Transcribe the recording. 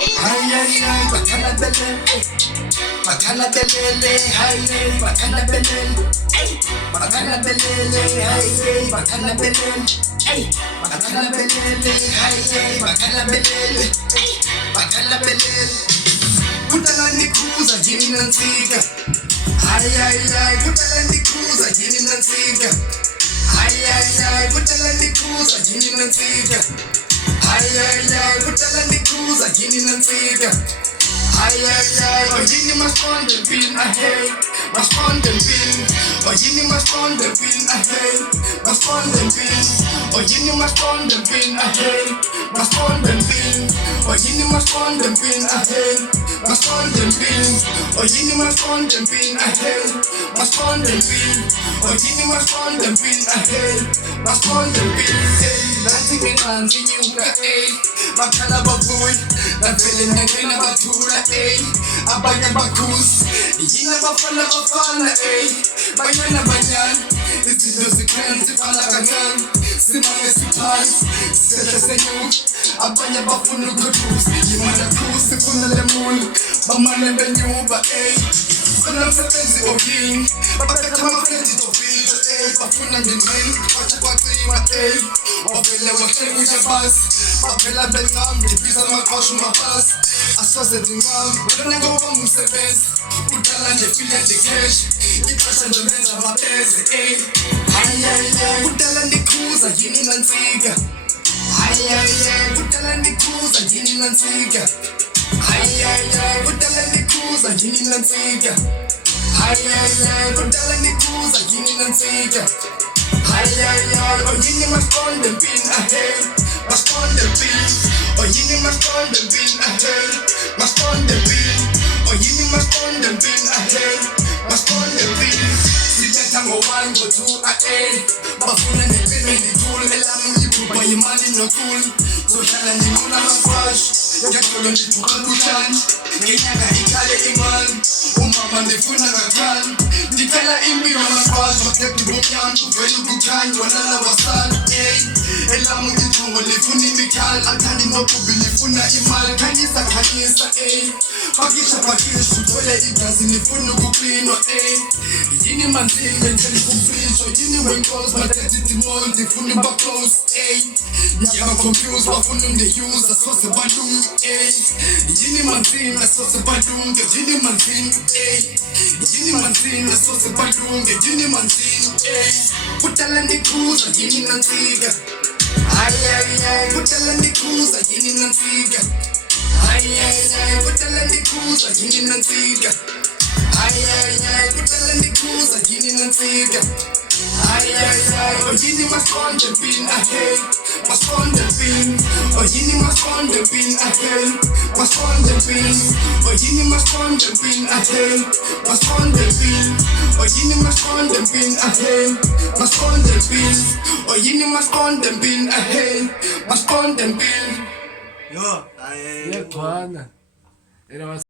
Ay ay ay, bakala belele, bakala belele, ay ay, bakala belele, bakala belele, ay ay, bakala belele, bakala belele, ay ay, bakala belele, bakala belele. Kudala ndikuza yini nansika, ay ay ay, kudala ndikuza yini nansika, ay ay ay, kudala ndikuza yini nansika. Ay ay ay, kudala ndikuza yini nansika. Ay ay ay, oh yini masponde bin ahey, masponde bin. Oh yini masponde bin ahey, masponde bin. Oh yini masponde bin ahey, masponde bin. Oh yini masponde bin ahey, masponde bin. Oh yini masponde bin ahey, masponde bin. Oh yini masponde bin ahey, masponde bin. Nanti minanzi nyuka bakala baboy navele nangena bathula abanye bakhusi yina bafana banyana banyana izinto zikhenza iphala kancane simame siphansi sisehla senyuka abanye bafuna ukukhuza yimana khusi funa lemuni bamane benyuba khona msebenzi oyini babetha ama-credit of video bafuna ngingqini kwathi kwacima wavele wahlekuya basi baphela bencam ndibiza amaqosho mabasi asoze ndincam wena ngoba ngumsebenzi kudala nje file ndikhesh ixesha ndomenza mabeze ayayay kudala ndikhuza yini nansika ayayay kudala ndikhuza yini nansika ayayay kudala ndikhuza yini nansika ayayay kudala ndikhuza yini nansika ayayay oh yini masponde bin ahey masponde bin oh yini masponde bin ahey masponde bin oh yini masponde bin ahey masponde bin sibetha ngo-1 ngo-2 bafuna nempilo endithule elami ngiphuba yimali nothuli zohlala ndinqula amaqwashi ngexolo ndiduka kushani ngenyanga ikhale imali umama ndifuna kancane ndicela impilo amaqwashi wasekudibomnyama kuvele ukukhanya walala wasala elami ijongo lifuna imikhali athandi nokubi lifuna imali khanyisa pakisha uthole igazi lifuna ukuklinwa yini manzini ngenzela ukufishwa yini wenkosi badetidimol ndifuna uba-close ngiyaba-confuse bafuna ungeyuza soze balunge yini manzini asoze balunge yini manzini yini manzini asoze balunge yini manzini kudala ndikhuza yini nansika ayayay kudala ndikhuza yini nansika ayayay kudala ndikhuza yini nansika ayayay kudala ndikhuza yini nansika ayayay oh yini masponde bin ahey masponde bin oh yini masponde bin ahey masponde bin oh yini masponde bin ahey masponde bin oh yini masponde bin ahey masponde bin oh yini masponde bin ahey masponde bin Yo, Yep,